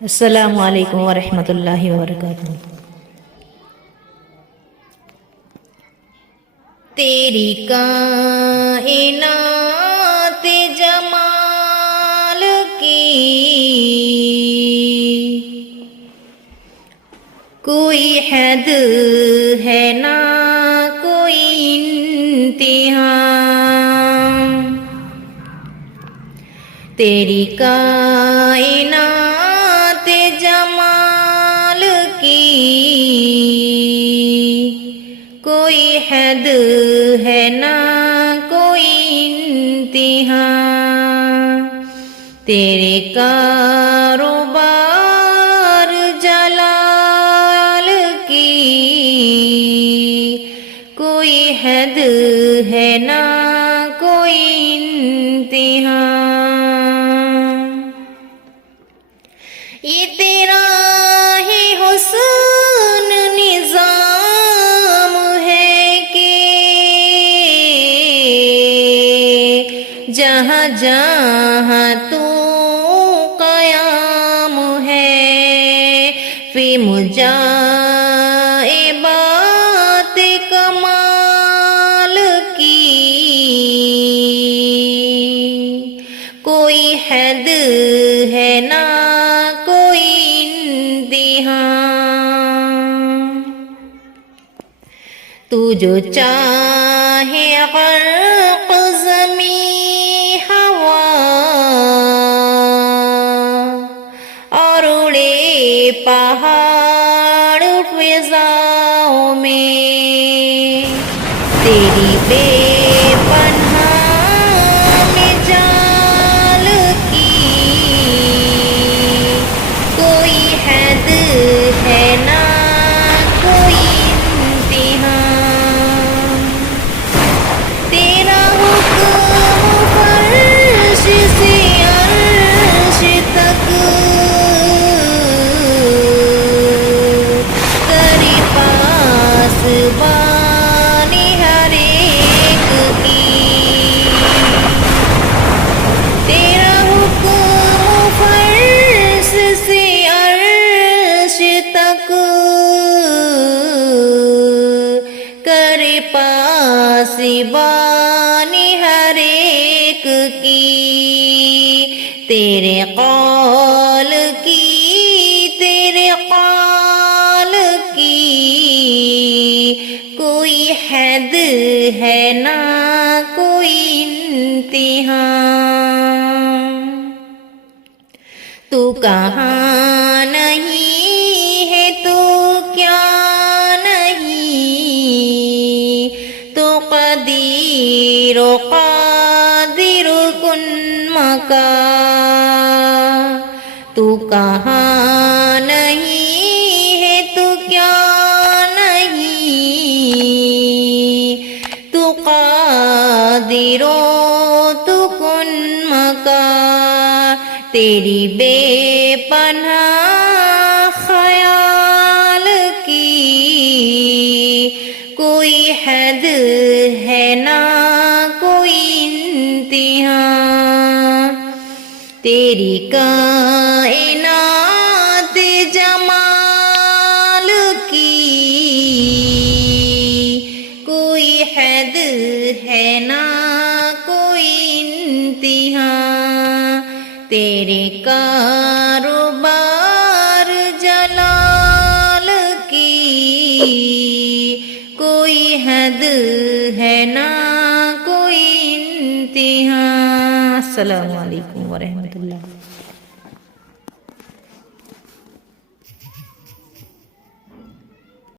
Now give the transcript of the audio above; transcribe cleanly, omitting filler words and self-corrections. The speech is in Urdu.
السلام علیکم ورحمۃ اللہ وبرکاتہ۔ تیری کائنات جمال کی کوئی حد ہے نہ کوئی انتہا، تیری کائنات جمال کی کوئی حد ہے نہ کوئی انتہا، تیرے کاروبار جلال کی کوئی حد ہے نہ کوئی انتہا، یہ تیرا ہی حسن نظام ہے کہ جہاں جہاں تو قیام ہے، فی مجائبات کمال کی کوئی حد ہے نہ کوئی انتہا، تو جو چاہے غرق زمین ہوا اور اڑے پہاڑ فضاؤں میں، تیری بے پناہ مجال کی کوئی حد ہے نہ کوئی انتہا، تیرا حکم فرش سے عرش تک کرے پاسبان ہر ایک کی، تیرا حکم فرش سے عرش تک کرے پاسبان ہر ایک کی، تیرے قول کی تیرے قال کی کوئی حد ہے نہ کوئی انتہا، تو کہاں نہیں ہے تو کیا نہیں، تو قدیر و قادر کن مکان، تو کہاں نہیں ہے تو کیا نہیں، تو قادر و تو کن مکان، تیری بے پناہ خیال کی کوئی حد ہے نہ کوئی انتہا، تیری کائنات جمال کی کوئی حد ہے نہ کوئی انتہا، تیرے کاروبار جلال کی کوئی حد ہے نہ کوئی انتہا۔ السلام علیکم ورحمۃ اللہ۔